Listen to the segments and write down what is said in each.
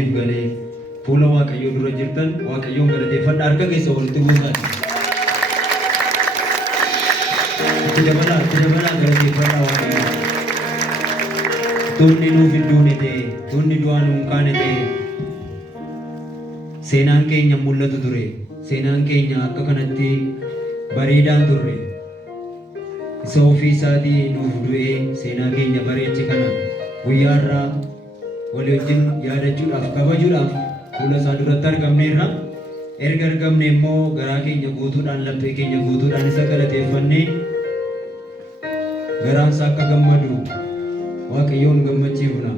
galee fuula waaqayyoo dura jirtan waaqayyoon galateeffadhaa harka keessa walitti buusaa itti dabalaa galateeffadhaa waaqayyoo tunni nuuf hin duune ta'e tunni du'aa nuun kaane ta'e seenaan keenya mul'atu ture seenaan keenya akka kanatti bareedaan turre isa ofii isaatii nuuf du'ee seenaa keenya bareeche kana guyyaa irraa walii wajjin yaadachuudhaaf kabajuudhaaf fuula isaa duratti argamneerra erga argamne immoo garaa keenya guutuudhaan laphee keenya guutuudhaan isa galateeffannee garaan isaa akka gammadu waaqayyoon gammachiifna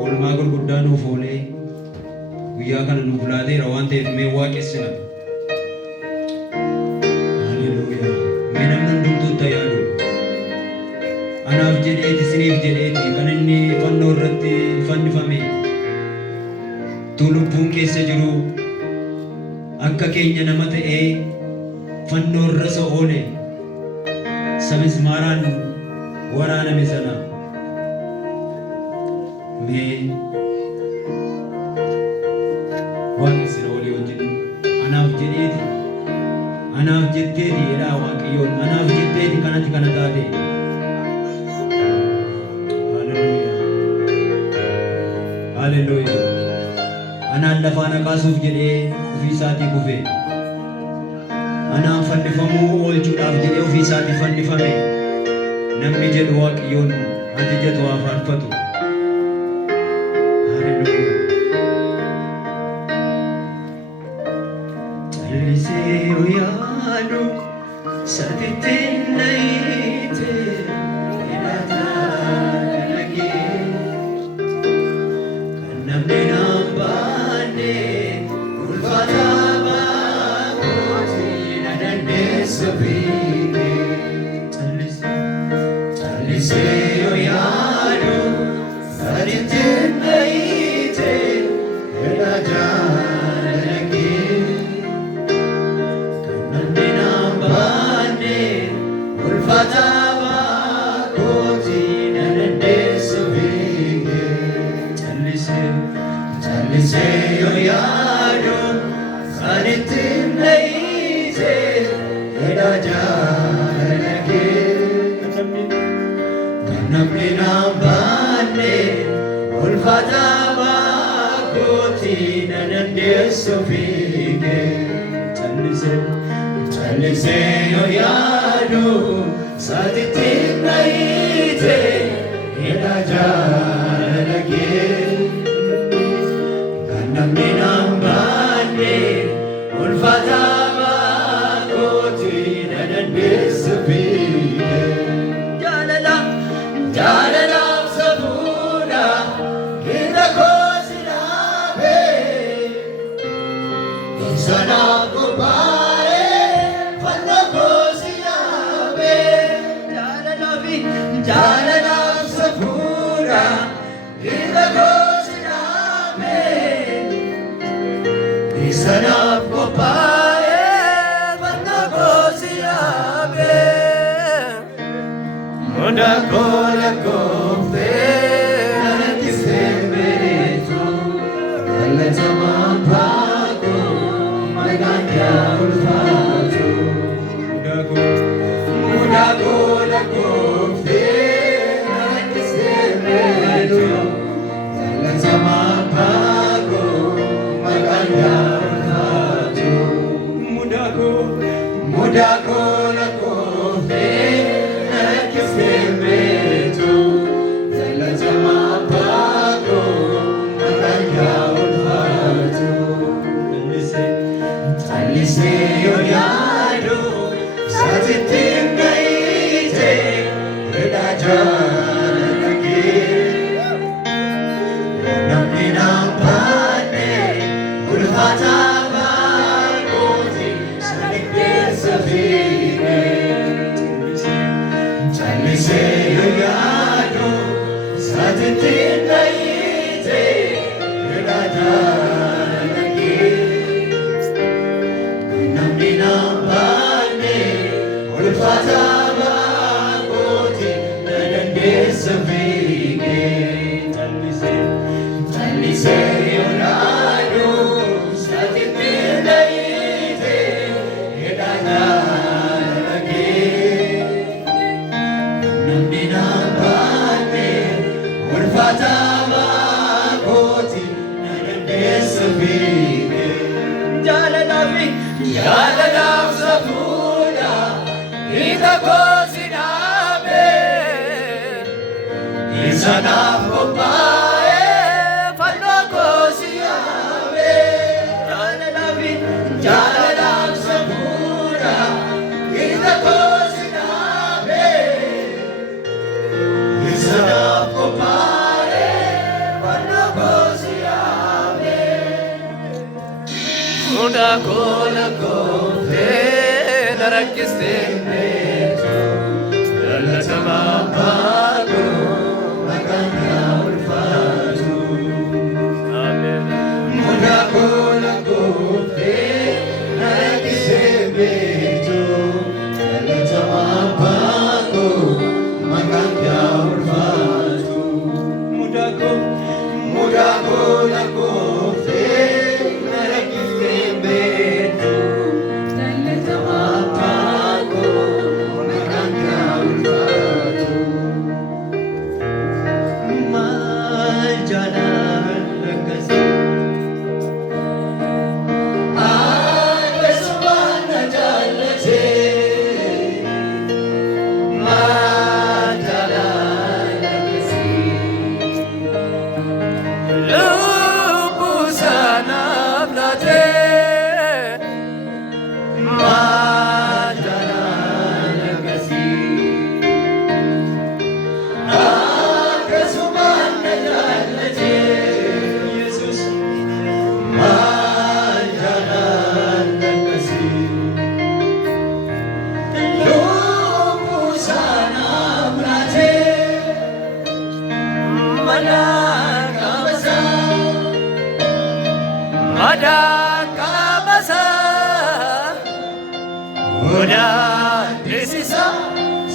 oolmaa gurguddaa nuuf oolee guyyaa kana nuuf laateera waan ta'eef mee waaqessina haleluuyaa mee namni hundumtuu yaadu anaaf jedheeti isiniif jedheeti kan inni fannoo irratti fannifame lubbuun keessa jiru akka keenya nama ta'ee fannoo irra isa oole mismaaraan waraaname sana mee waaqessina walii wajjin anaaf jetteeti jedhaa waaqayyoon anaaf jetteeti kanatti kana taate Haleluuyaa. Anaan lafaa naqaasuuf jedhee ofii isaatii kufe. Anaan fannifamuu oolchuudhaaf jedhee ofii isaatii fannifame. Namni jedhu waaqayyoon ajajatu haa faarfatu. Haleluuyaa. Callisee yoo yaadu satitti nayite Say Jaalalaaf safuudha ita koosinaame isanaaf qophaa'e fannoo koosinaame jaalalaaf safuudha ita koosinaame isanaaf qophaa'e fannoo koosinaame Muda kola kote narakiste mejo dalata mapago maganya ulfatu Amen Muda kola kote narakiste mejo dalata mapago maganya ulfatu Muda kola kote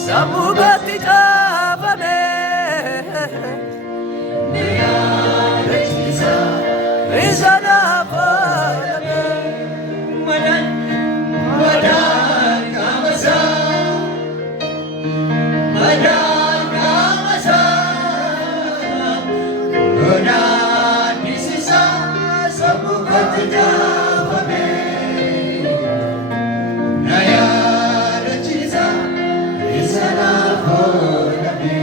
Samugati javane Neya rechisa Rizana palame Madan kamasa Madan kamasa Madan nisisa Samugati javane Neya rechisa Rizana palame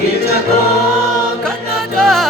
Kita ko Canada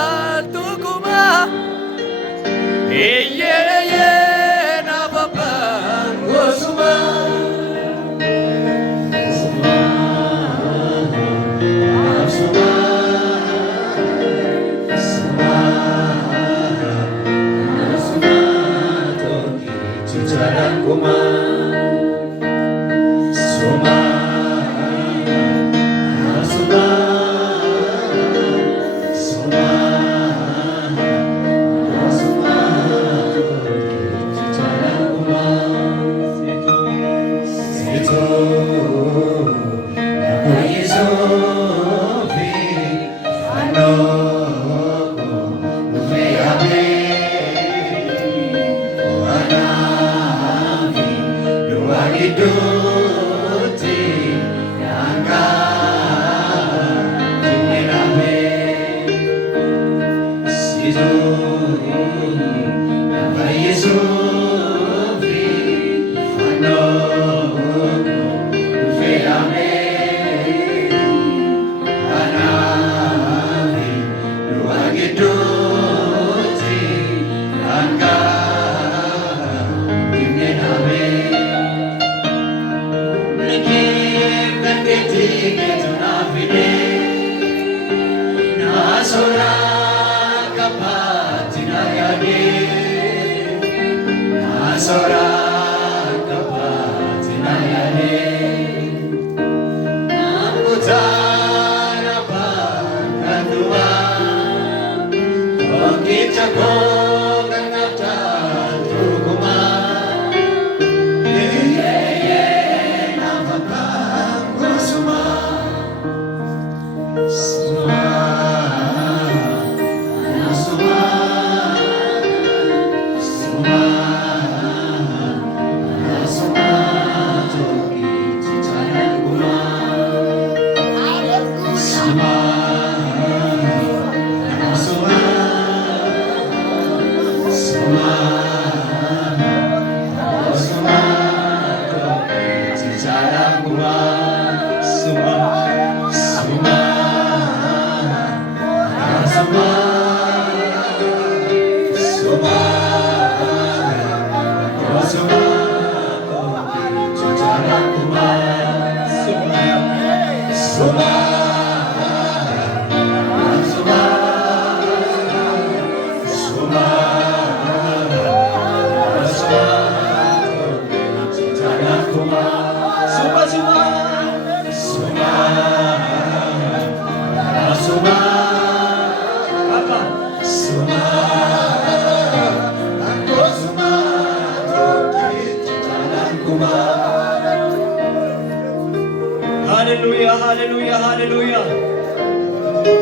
Hallelujah, hallelujah, hallelujah.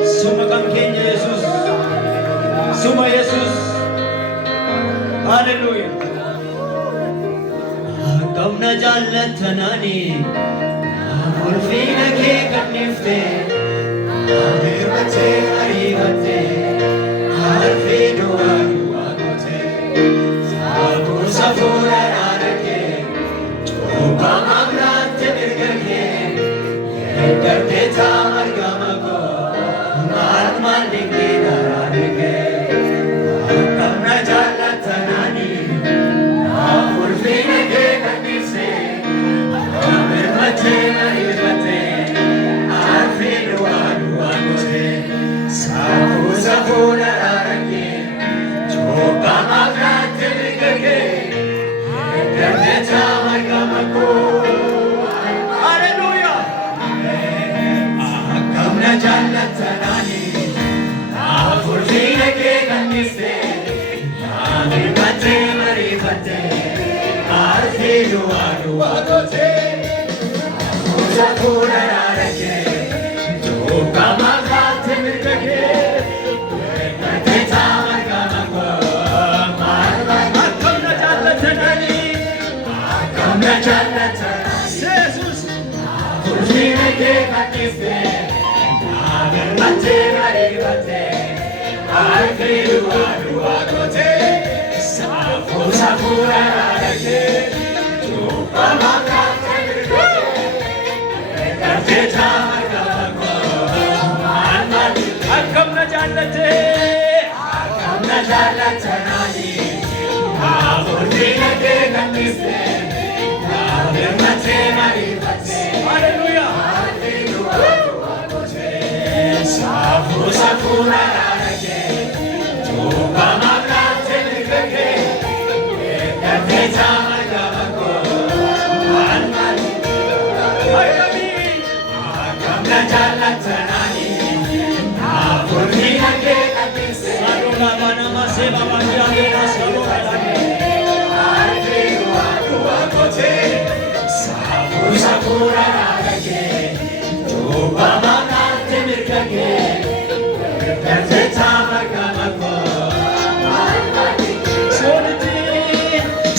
Suma kan Kenya Jesus. Suma Jesus. Hallelujah. Kamna jallat thanani. Ulfina ke kanifte. Adir bache ari bache. Harfi dua dua kote. Sabu safura rarake. Chupa magrat mirgake. Karte chamar gamako. Mar maliki dararake. Kamna jallat thanani. Ulfina ke kanifte. Adir bache ari bache. Harfi dua dua kote. Sabu safura rarake. Chupa magrat mirgake. Karte chamar gamako. Jannat Tanani, Furfina ke kaniste, Amir bate mari bate, Arfi dua dua kote, Muza pura rarake, Joka magate mirkake, Karte tamar gamako, Akamna Jannat Tanani, Akamna Jannat Tanani, Jesus, Furfina ke kaniste. Bate mari bate, arfi dua dua kote, safu safu rarake, chupa magate mirgake, karte chamar gamako, manmani. Akamna jallat tanani, Furfina ke kaniste, Amir bate mari bate. Hallelujah. Safu safu rarake, chupa magate mirgake, karte chamar gamako, manmani. Akamna jallat tanani, Furfina ke kaniste, Adona banama seva banjana sabora lage, arfi dua dua kote, safu safu rarake, chupa magate mirgake. Karte chamar gamako, manmani.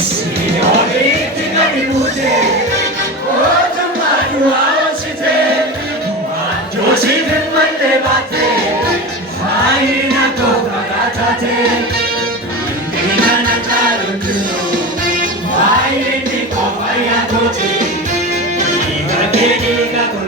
Signori tingani mujhe, oh tumhari aashite, joshi din mande baate, faina ko bagatate, dina na charundu, faini ko faya kochi, diga ke diga ko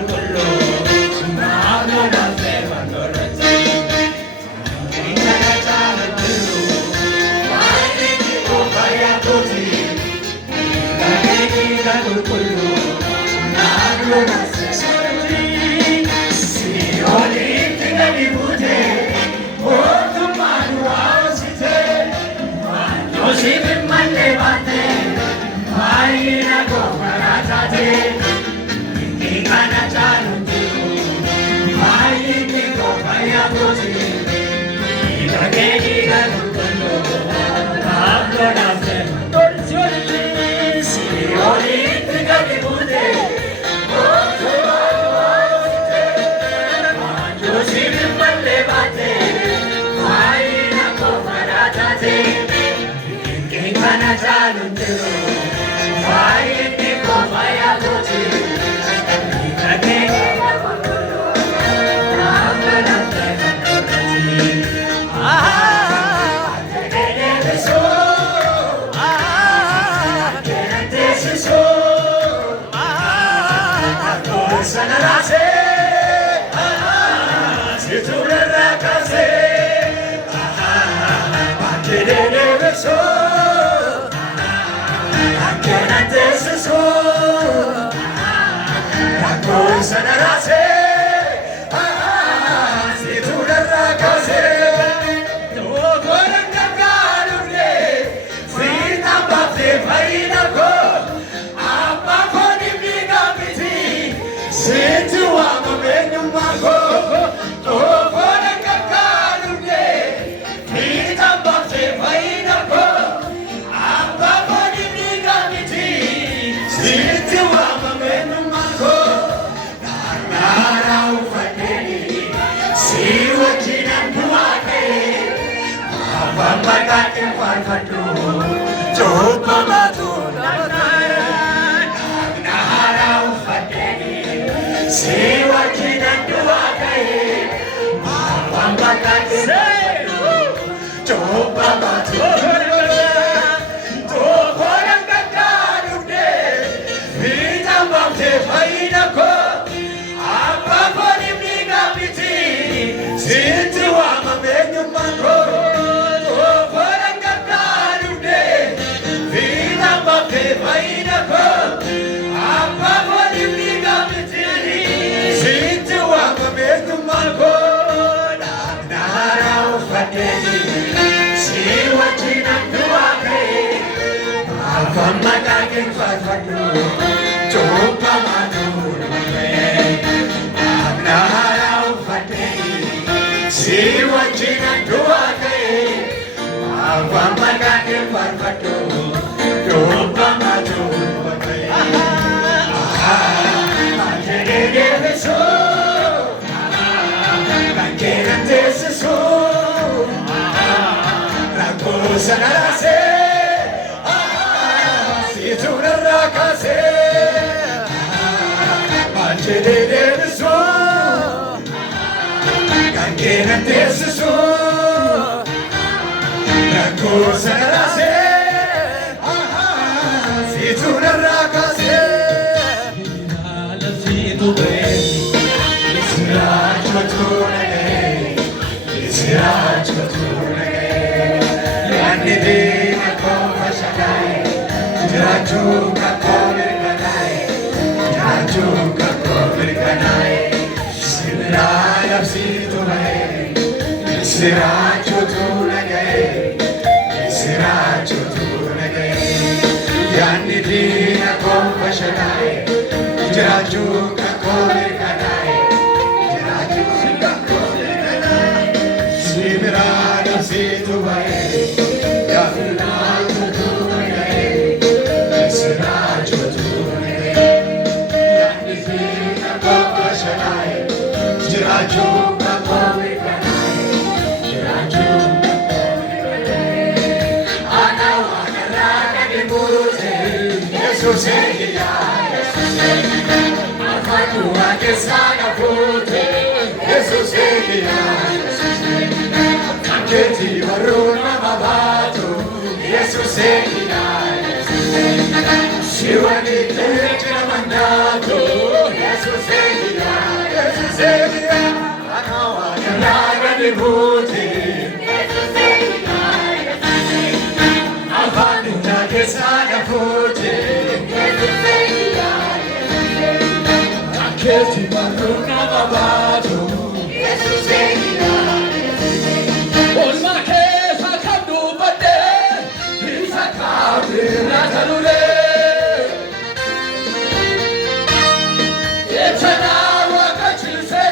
Eternal, what you say,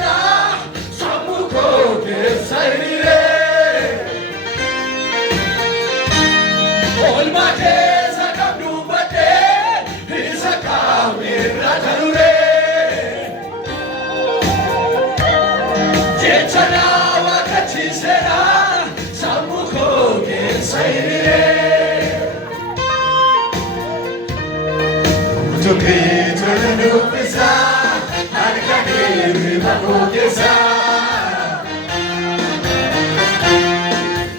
Samuko, yes, I Jechana wakachisera samuko kensaire Utopito nupisa Alkaniri makokesa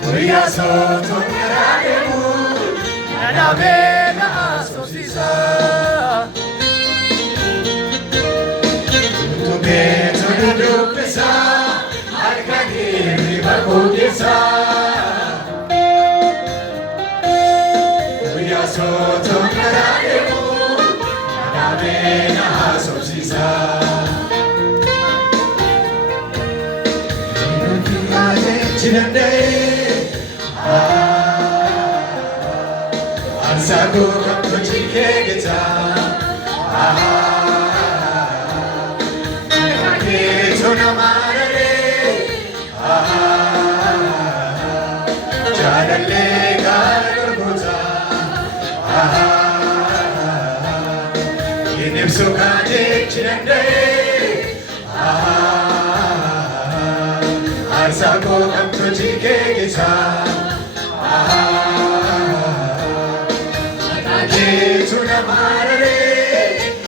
Kuya soto ngarademu Nadamena asosisa Utopito nupisa Alkaniri makokesa Kuya soto ngarademu Nadamena asosisa Chinande Ansago kaptochi kegeta Keto namarare Jadale gargota Inipso kaje chinande Arsago kaptochi kegeta Keto namarare